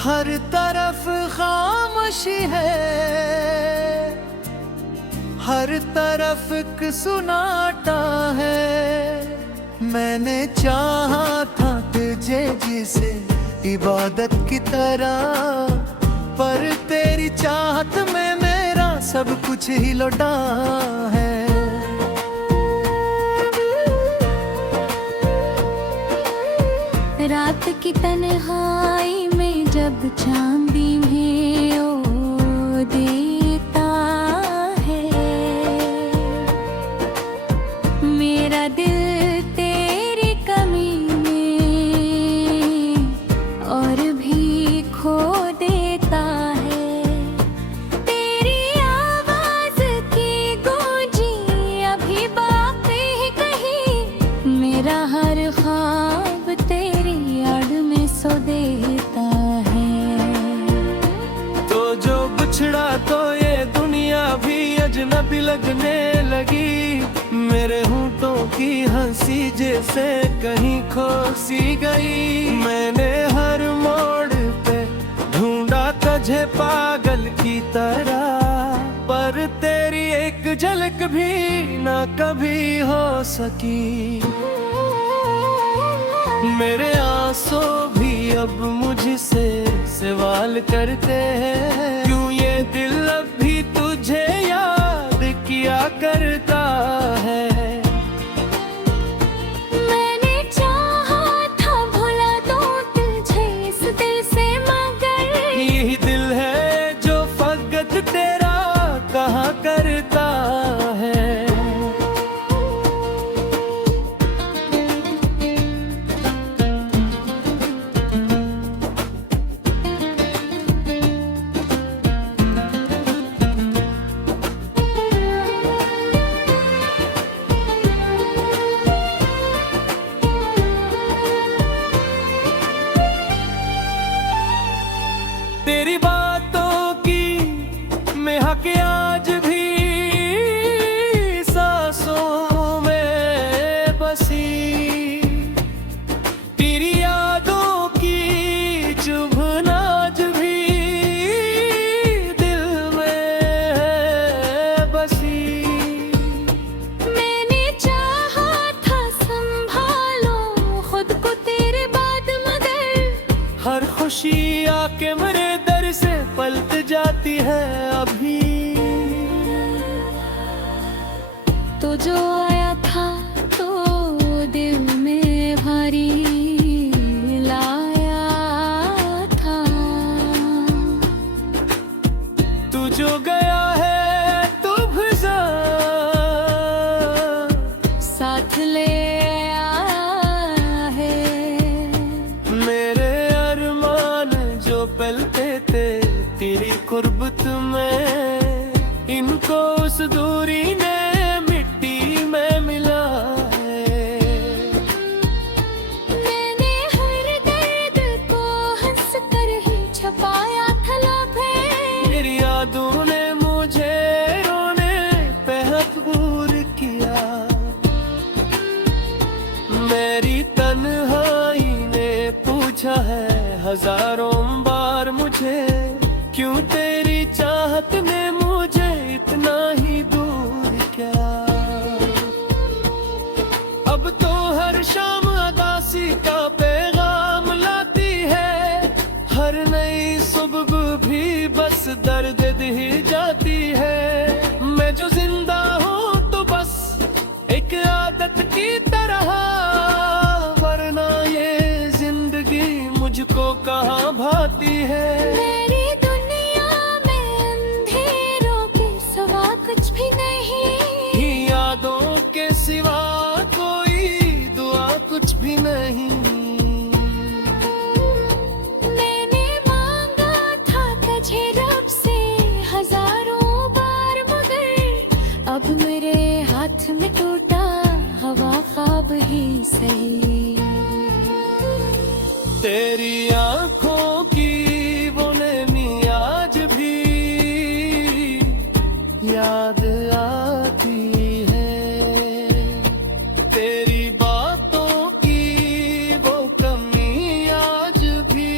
हर तरफ खामोशी है, हर तरफ एक सुनाटा है। मैंने चाहा था तुझे जिसे इबादत की तरह, पर तेरी चाहत में मेरा सब कुछ ही लौटा है। रात की तन्हाई में जब चांदी में ओ देता है, मेरा दिल तेरी कमी में और भी खो देता है। तेरी आवाज की गूंजी अभी बाकी है कहीं, मेरा हर ख्वाब तेरी आड़ में सो देता है। तो जो बिछड़ा तो ये दुनिया भी अजनबी लगने लगी। मेरे होंठों की हंसी जैसे कहीं खो सी गई। मैंने हर मोड़ पे ढूंढा तुझे पागल की तरह, पर तेरी एक झलक भी ना कभी हो सकी। मेरे आंसू भी अब मुझसे सवाल करते हैं, क्यों ये दिल अब भी तुझे याद किया करता है। मैंने चाहा था भुला दूं तुझे इस दिल से, मगर यही दिल है जो फकत तेरा कहा करता है। तेरी बातों की महक आज भी सांसों में बसी। तेरी यादों की चुभन आज भी दिल में है बसी। मैंने चाहा था संभालो खुद को तेरे बाद, मगर हर खुशी आके मेरे दर से पलट जाती है अभी। तो जो आया था तो दिल में भारी लाया था, तू जो गया है तू भजा साथ ले आया है। मेरे अरमान जो पलते थे तेरी कुर्बत में, इनको उस दूरी ने मिट्टी में मिला है। मैंने हर दर्द को हंस कर ही छपाया था लबे, मेरी यादों ने मुझे रोने पे मजबूर किया। मेरी तन्हाई ने पूछा है हजारों बार मुझे, क्यों तेरी चाहत ने मुझे इतना ही दूर किया। अब तो हर शाम अदासी का पैगाम लाती है, हर नई सुबह भी बस दर्द दे जाती है। मैं जो जिंदा हूँ तो बस एक आदत की तरह, वरना ये जिंदगी मुझको कहाँ भाती है। मेरी दुनिया में अंधेरों के सिवा कुछ भी नहीं, ही यादों के सिवा कोई दुआ कुछ भी नहीं। मैंने मांगा था तुझे रब से हजारों बार, मगर अब मेरे हाथ में टूटा हवा ख्वाब ही सही। तेरी आंखों की वो नैनी आज भी याद आती है, तेरी बातों की वो कमी आज भी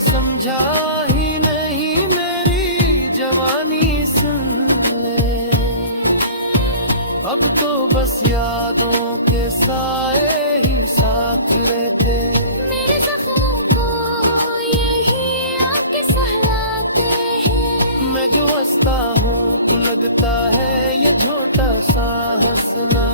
समझा ही नहीं मेरी जवानी सुन ले। अब तो बस यादों के साए ही साथ रहते। मेरे जख्मों को यही आके सहलाते हैं। मैं जो हंसता हूँ तू लगता है ये झूठा सा हंसना।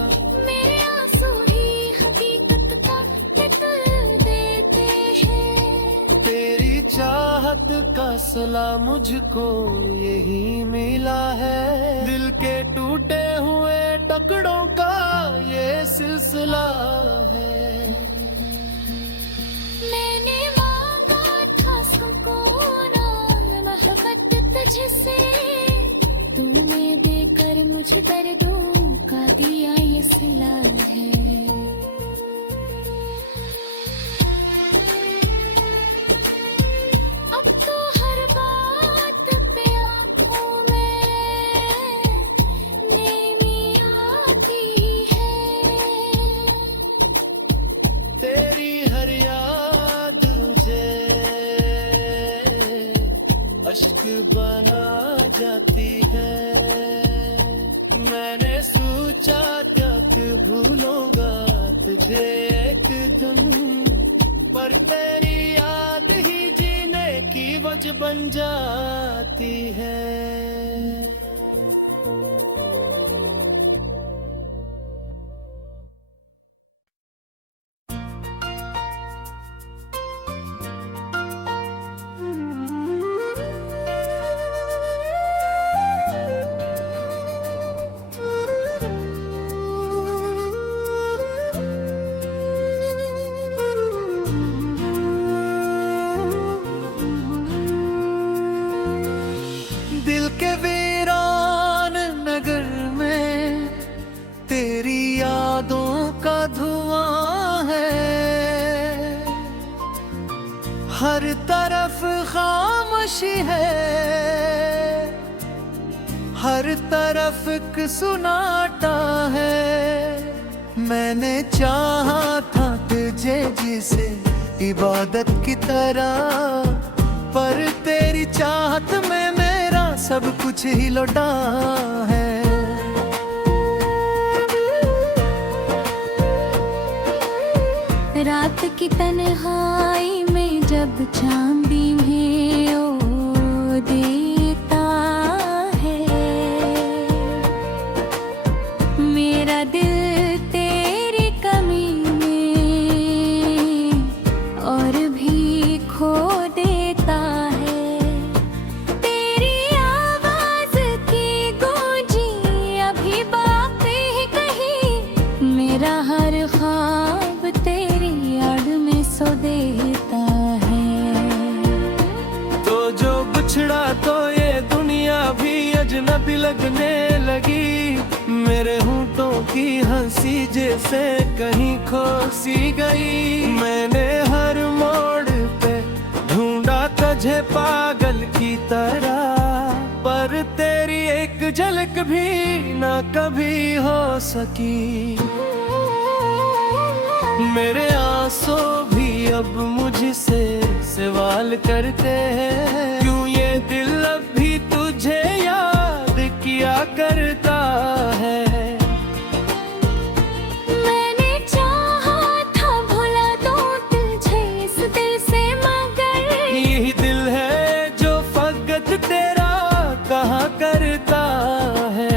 मेरे आंसू ही हकीकत का निकल देते हैं। तेरी चाहत का सिला मुझको यही मिला है। दिल के टूटे हुए टुकड़ों का ये सिलसिला है। मैंने मांगा था सुकून और मोहब्बत तुझसे, तूने देकर मुझे दर्दों का दिया ये सिला है। अब तो हर बात पे आंखों में नेमी आती है। तेरी हर याद मुझे अश्क बना जाती है। मैंने सोचा क्या कि भूलूंगा तुझे एक दिन, पर तेरी याद ही जीने की वजह बन जाती है। दिल के वीरान नगर में तेरी यादों का धुआं है। हर तरफ खामोशी है, हर तरफ एक सुनाटा है। मैंने चाहा था तुझे जिसे इबादत की तरह, पर तेरी चाहत में मेरा सब कुछ ही लौटा है। रात की तन्हाई में जब चांदी में ओ देता है, मेरा दिल तेरी कमी में और भी खो देता है। तेरी आवाज की गूंजी अभी बाकी है कहीं, मेरा हर ख्वाब तेरी याद में सो देता है। तो जो बिछड़ा तो ये दुनिया भी अजनबी लगने लगी। मेरे होंठों की हंसी जैसे कहीं खो सी गई। मैंने हर मोड़ पे ढूंढा तुझे पागल की तरह, पर तेरी एक झलक भी ना कभी हो सकी। मेरे आंसू भी अब मुझसे सवाल करते हैं, क्यों ये दिल अब भी तुझे याद किया करता है। मैंने चाहा था भुला दूं तुझे इस दिल से, मगर यही दिल है जो फकत तेरा कहा करता है।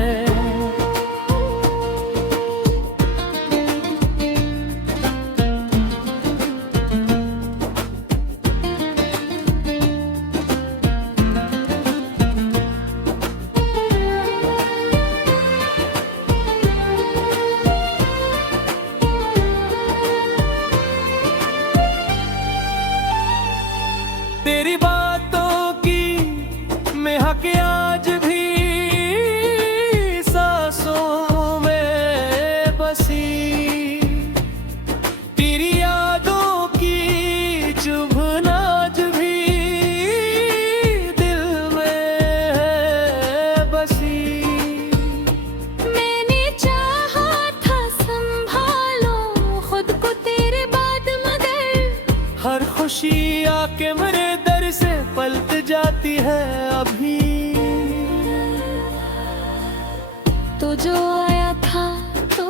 जो आया था तो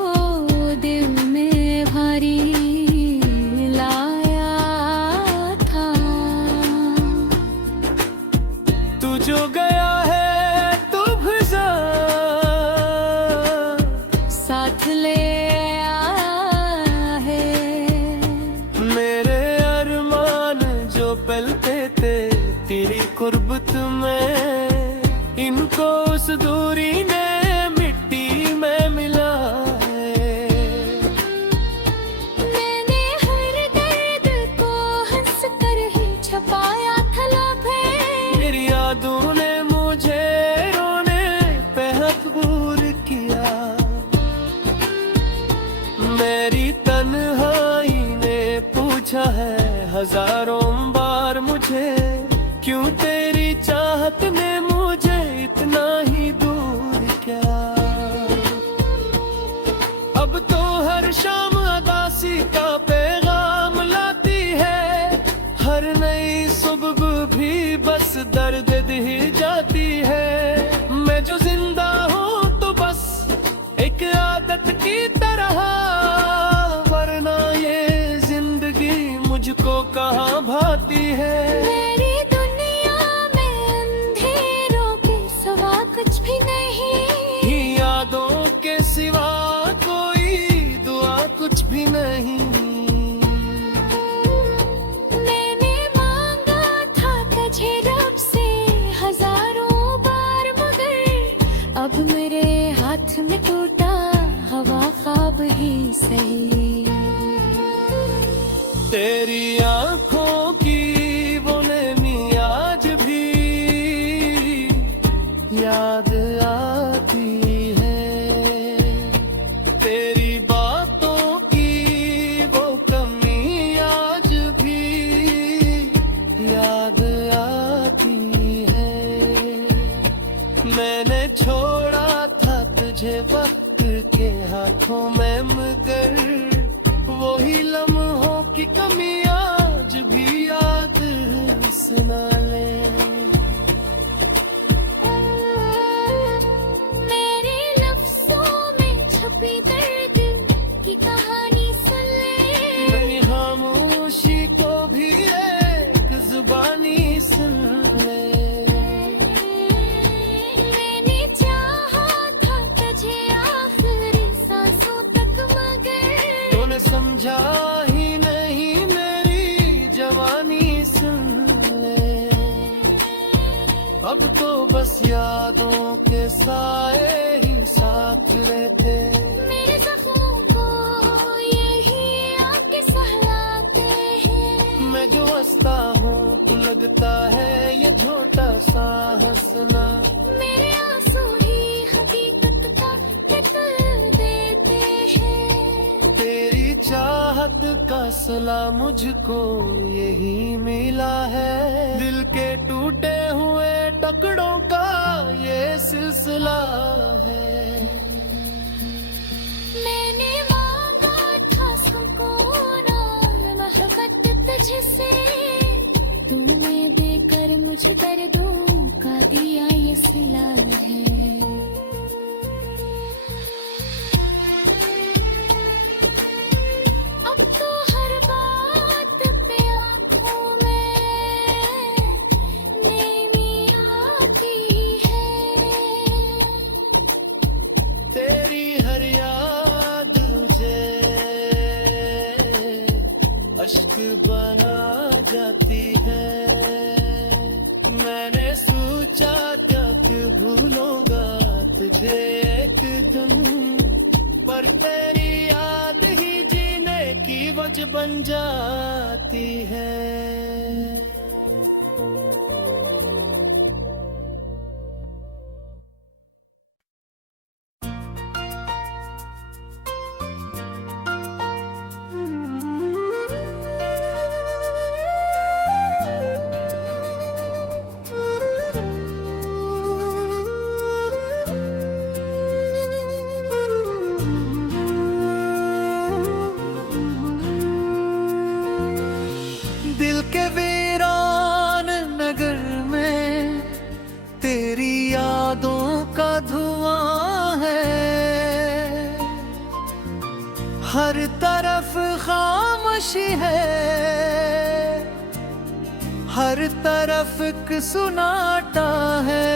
दिल में भारी लाया था। तू जो गया है तू भजा साथ ले आया है। मेरे अरमान जो पलते थे तेरी कुर्बत में, इनको उस दूरी ने मिट्टी में मिला है। मैंने हर दर्द को हंस कर ही छपाया था लाभे। मेरी यादों ने मुझे रोने पे मजबूर किया। मेरी तन्हाई ने पूछा है हजारों बार मुझे, क्यों तेरी चाहत ने मुझे इतना ही दूर किया। अब तो हर शाम अदासी का पैगाम लाती है, हर नई सुबह भी बस दर्द दे जाती है। मैं जो जिंदा हूँ तो बस एक आदत की तरह, वरना ये जिंदगी मुझको कहाँ भाती है। मेरी दुनिया में अंधेरों के सिवा कुछ भी नहीं, ही यादों के सिवा कोई दुआ कुछ भी नहीं। मैंने मांगा था तुझे रब से हजारों बार, मगर अब मेरे हाथ में टूटा हवा ख्वाब ही सही। तेरी आंखों की वो नमी आज भी याद आती है। तेरी बातों की वो कमी आज भी याद आती है। मैंने छोड़ा था तुझे वक्त के हाथों में, मगर वही लम्हों की कमी आज भी याद सुना ले। मेरे लफ्जों में छुपी दर्द की कहानी सुन ले। मेरी खामोशी को भी एक जुबानी सुन ले। मैंने चाहा था तुझे आखिरी सांसों तक, मगर तूने समझा ही नहीं मेरी जवानी सुन ले। अब तो बस यादों के साए ही साथ रहते। मेरे जख्मों को यही आके सहलाते हैं। मैं जो हंसता हूँ तो लगता है ये झूठा सा हंसना। मेरे आंसू ही हकीकत का बदल देते हैं। तेरी चाहत का सिला मुझको यही मिला है। दिल के टूटे हुए टुकड़ों का ये सिलसिला है। मैंने मांगा था सुकून और मोहब्बत तुझसे, तूने देकर मुझे दर्दों का दिया ये सिला है। अब तो हर बात पे आँखों में नेमी आती है। तेरी हर याद मुझे अश्क बना जाती है। मैंने सोचा था कि भूलूंगा तुझे एक दिन, पर तेरी याद ही जीने की वजह बन जाती है। दिल के वीरान हर तरफ खामोशी है, हर तरफ एक सुनाटा है।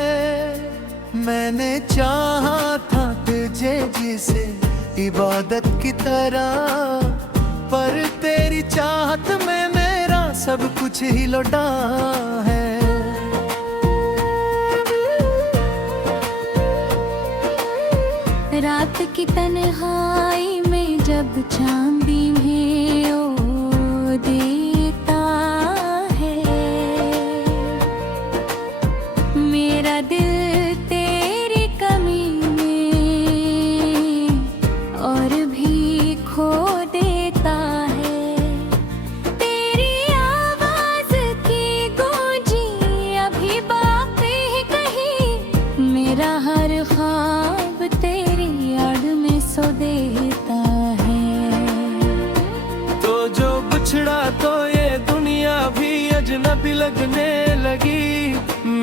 मैंने चाहा था तुझे जिसे इबादत की तरह, पर तेरी चाहत में मेरा सब कुछ ही लौटा है। रात की तन्हाई में जब चांदी में ओ देता है, मेरा दिल तेरी कमी में और भी खो देता है। तेरी आवाज की गूंजी अभी बाकी है कहीं, मेरा हर ख्वाब तेरी याद में सो देता है। तो जो बिछड़ा तो ये दुनिया भी अजनबी लगने लगी।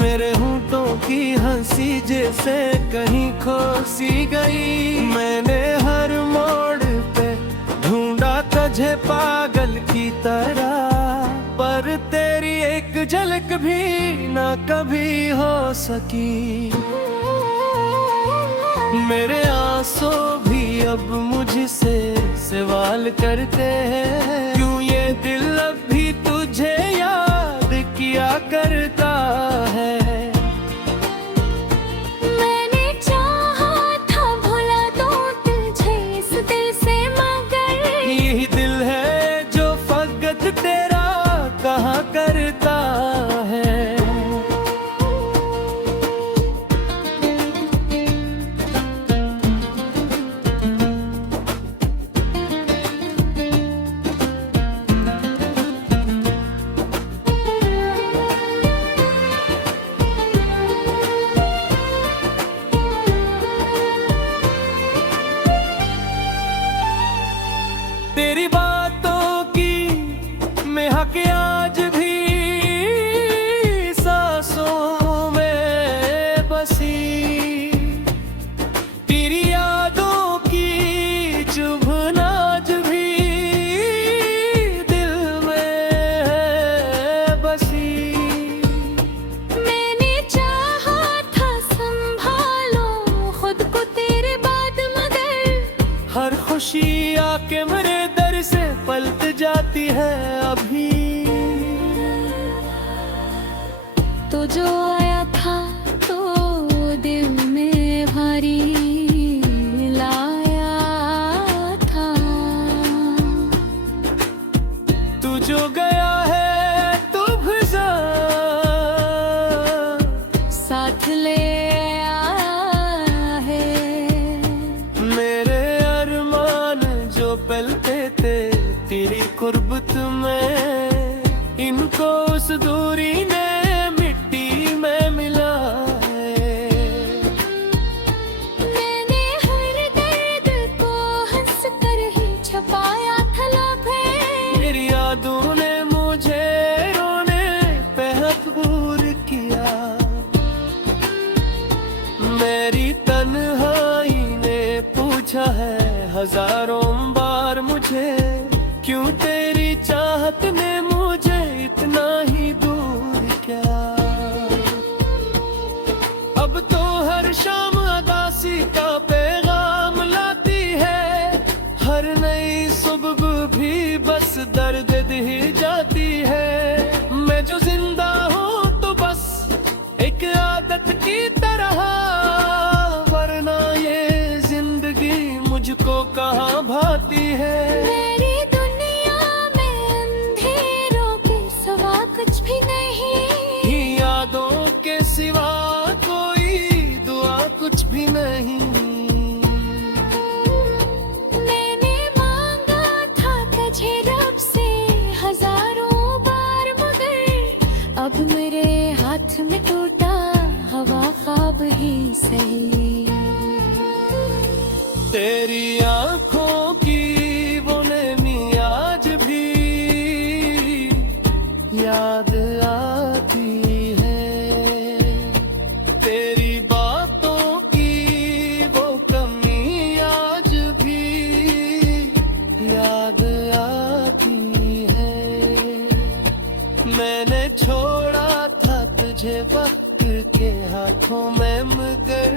मेरे होंठों की हंसी जैसे कहीं खो सी गई। मैंने हर मोड़ पे ढूंढा तुझे पागल की तरह, पर तेरी एक झलक भी ना कभी हो सकी। मेरे आंसू भी अब मुझसे सवाल करते हैं, क्यों ये दिल अब भी तुझे याद किया करता है। मैंने चाहा था भुला दूं तुझे इस दिल से, मगर यही दिल है जो फकत तेरा कहा करता है। तेरी बातों की महक आज भी सांसों में बसी, तेरी यादों की चुभन आज भी दिल में है बसी। मैंने चाहा था संभालो खुद को तेरे बाद, मगर हर खुशी आके मेरे दर से पलट जाती है अभी। तो जो आया था तो दिल में भारी लाया था, तू जो गया है तू भजा साथ ले आया है। मेरे अरमान जो पलते थे तेरी कुर्बत में, इनको उस दूरी ने मिट्टी में मिला है। मैंने हर दर्द को हंस कर ही छपाया था लबे, मेरी यादों ने मुझे रोने पे मजबूर किया। मेरी तन्हाई ने पूछा है हजारों बार मुझे, क्यों तेरी चाहत ने मुझे इतना ही दूर किया। अब तो हर शाम अदासी का पैगाम लाती है, हर नई सुबह भी बस दर्द दे जाती है। मैं जो जिंदा हूँ तो बस एक आदत की तरह, वरना ये जिंदगी मुझको कहाँ भाती है। मेरी दुनिया में अंधेरों के सिवा कुछ भी नहीं, ही यादों के सिवा कोई दुआ कुछ भी नहीं। मैंने मांगा था तुझे रब से हजारों बार, मगर अब मेरे हाथ में टूटा हवा ख्वाब ही सही। तेरी आंखों की वो नैनी आज भी याद आती है, तेरी बातों की तुझे वक्त के हाथों में, मगर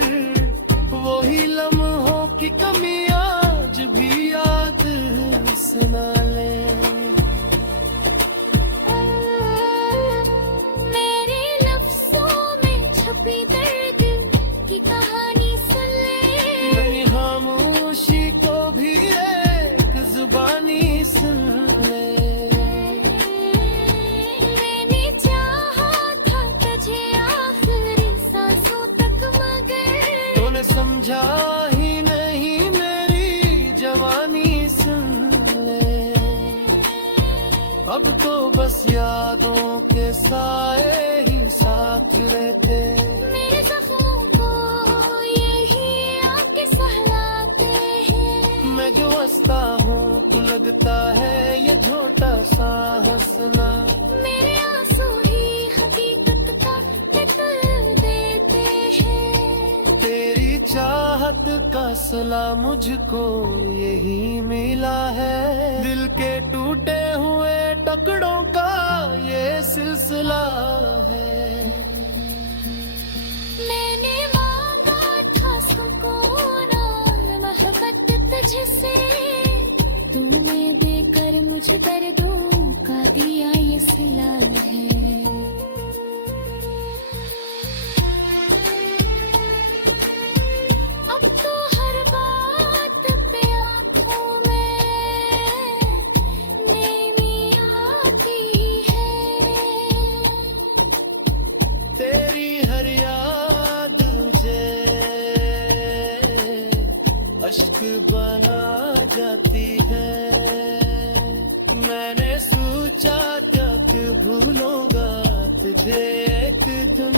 वही लम्हों की कमी आज भी याद सुना ले। मेरे लफ्जों में छुपी दर्द की कहानी सुन ले। मेरी खामोशी को भी एक जुबानी सुन ले। मैंने चाहा था तुझे आखिरी सांसों तक, मगर तूने समझा ही नहीं मेरी जवानी सुन ले। अब तो बस यादों के साए ही साथ रहते, मेरे जख्मों को यही आके सहलाते हैं। मैं जो हंसता हूँ तू लगता है ये झोटा सा हंसना। मेरे आंसू ही हकीकत का निकल देते हैं। तेरी चाहत का सिला मुझको यही मिला है, दिल के टूटे हुए टुकड़ों का ये सिलसिला है। मैंने मांगा था सुकून और मोहब्बत तुझसे, तूने देकर मुझे दर्दों का दिया ये सिला है। अब तो हर बात पे आँखों में नेमी आती है। तेरी हर याद मुझे अश्क बना जाती है। मैंने सोचा तक भूलूंगा तुझे एक दिन,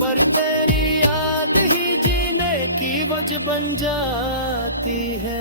पर तेरी याद ही जीने की वजह बन जाती है।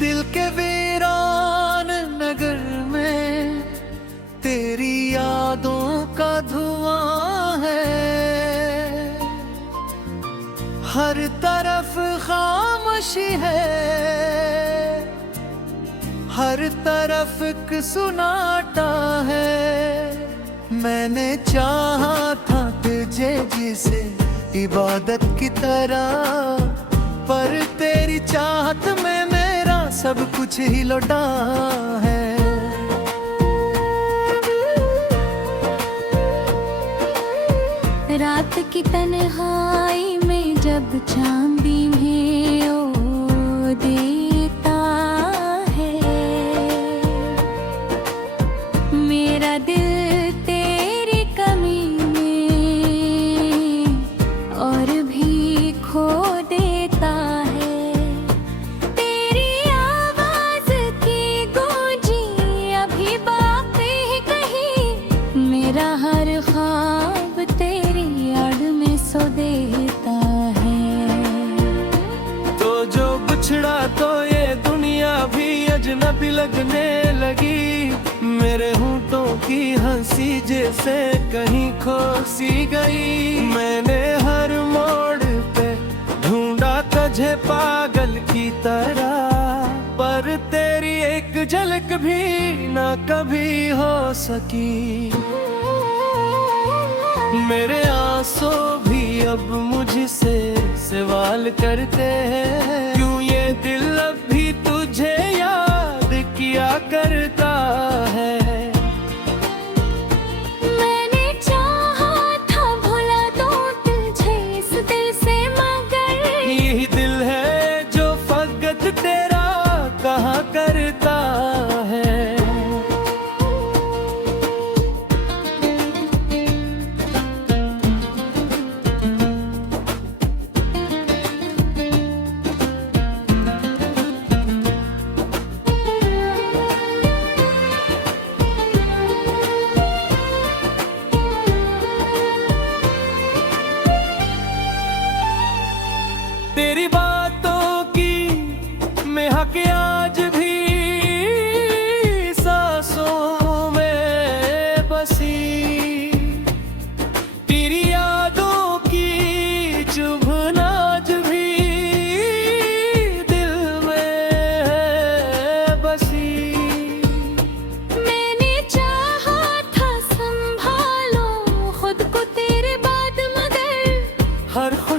दिल के वीरान नगर में तेरी यादों का धुआं है। हर तरफ खामोशी है, हर तरफ एक सुनाटा है। मैंने चाहा था तुझे जिसे इबादत की तरह, पर तेरी चाहत में मेरा सब कुछ ही लौटा है। रात की तन्हाई में जब चांद में ओ देता है, मेरा दिल तेरी कमी में और भी खो देता है। तेरी आवाज की गूंजी अभी बाकी है कहीं, मेरा हर ख्वाब तेरी याद में सो देता है। तो जो बिछड़ा तो ये दुनिया भी अजनबी लगने लगी। मेरे होंठों की हंसी जैसे कहीं खो सी गई। मैंने हर मोड़ पे ढूंढा तुझे पागल की तरह, पर तेरी एक झलक भी ना कभी हो सकी। मेरे आंसू भी अब मुझसे सवाल करते हैं, क्यों ये दिल अब भी तुझे याद किया करता है। मैंने चाहा था भुला दूं तुझे इस दिल से, मगर यही दिल है जो फकत तेरा कहा करता है।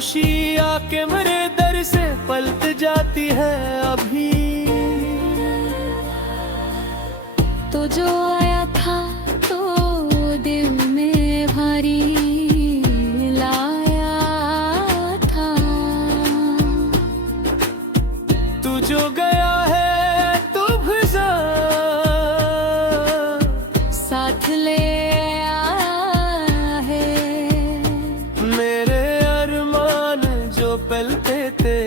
खुशी आके मेरे दर से पलट जाती है अभी। तो जो आया था तो दिल में भारी लाया था, तू जो गया है तू भुजा साथ ले आया है। मेरे अरमान जो पलते थे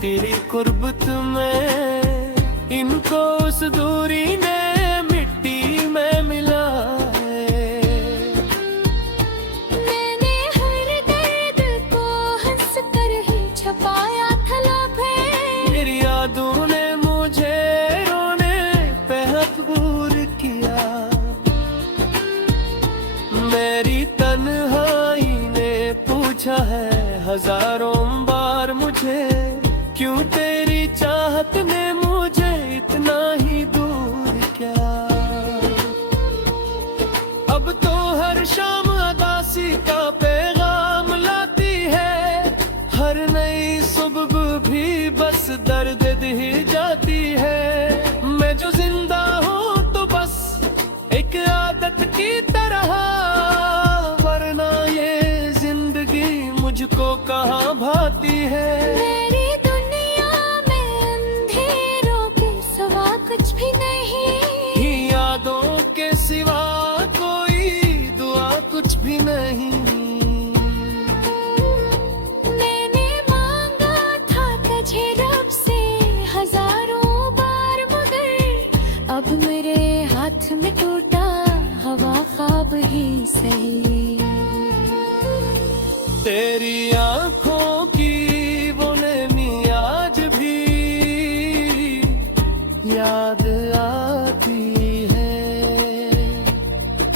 तेरी कुर्बत में, इनको उस दूरी ने मिट्टी में मिला है। मैंने हर दर्द को हंस कर ही छपाया था लम्हे, मेरी यादों ने मुझे रोने पे मजबूर किया। मेरी तन्हाई ने पूछा है हजारों बार मुझे, क्यों तेरी चाहत ने मुझे इतना ही दूर किया। अब तो हर शाम अदासी का पैगाम लाती है, हर नई सुबह भी बस दर्द दे जाती है। मैं जो जिंदा हूँ तो बस एक आदत की तरह, वरना ये जिंदगी मुझको कहाँ भाती है। मेरी दुनिया में अंधेरों के सिवा कुछ भी नहीं, ही यादों के सिवा कोई दुआ कुछ भी नहीं। मैंने मांगा था तुझे रब से हजारों बार, मगर अब मेरे हाथ में टूटा हवा ख्वाब ही सही। तेरी आंखों की वो नमी आज भी याद आती है,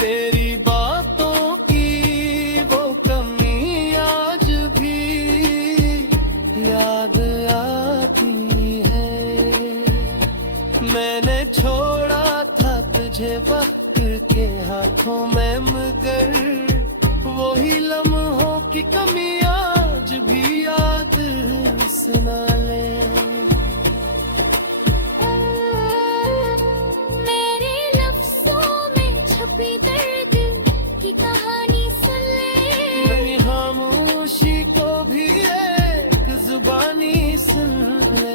तेरी बातों की वो कमी आज भी याद आती है। मैंने छोड़ा था तुझे वक्त के हाथों में, मगर वही लम्हों की कमी आज भी याद सुना ले। मेरे लफ्जों में छुपी दर्द की कहानी सुन ले, मेरी खामोशी को भी एक जुबानी सुन ले।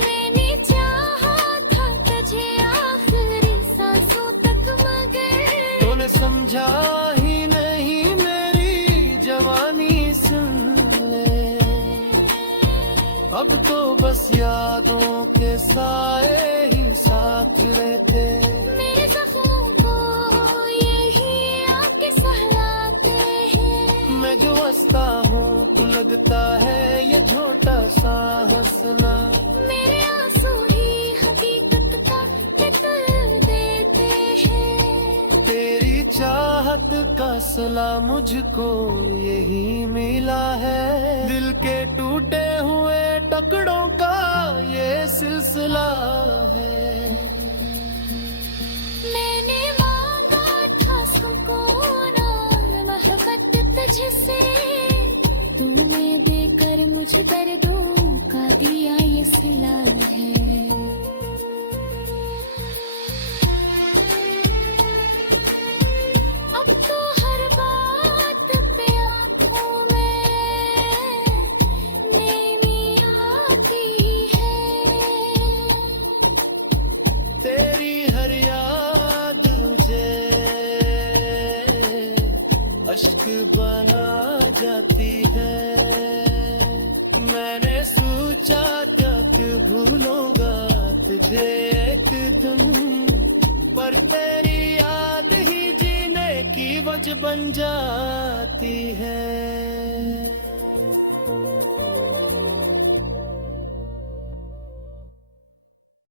मैंने चाहा था तुझे आखिरी सांसों तक, मगर तूने समझा ही नहीं मेरी जवानी सुन ले। अब तो बस यादों के साए ही साथ रहते, मेरे जख्मों को यही आके सहलाते हैं। मैं जो हंसता हूँ तू लगता है ये झोटा सा हंसना। मेरे आंसू ही हकीकत का निकल देते हैं। तेरी चाहत का सिला मुझको यही मिला है, दिल के टूटे हुए टुकड़ों का ये सिलसिला है। मैंने मांगा था सुकून और मोहब्बत तुझसे, तूने देकर मुझे दर्दों का दिया ये सिला है। अब तो हर बात पे आँखों में नेमी आती है। तेरी हर याद मुझे अश्क बना जाती है। मैंने सोचा तक भूलूंगा तुझे एक दिन, पर तेरी याद ही जीने की वजह बन जाती है।